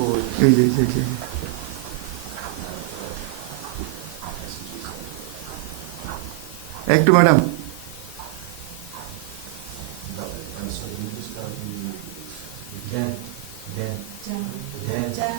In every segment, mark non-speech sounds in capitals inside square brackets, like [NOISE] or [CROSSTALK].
cool. এই যে এই যে একটু madam Dan. Dan. Dan. Dan. Dan.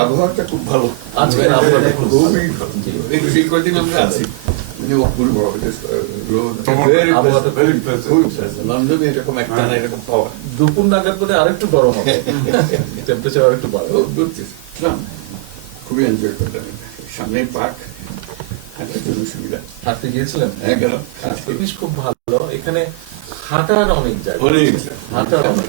আবহাওয়াটা খুব ভালো আজকে আচ্ছা, মানে মানে uh, [LAUGHS] খুবই আছি এনজয় সামনে পার্ক হাঁটার জন্য সুবিধা হাঁটতে গিয়েছিলেন হ্যাঁ গেলাম আচ্ছা, খুব ভালো এখানে হাঁটার অনেক জায়গা হাঁটার অনেক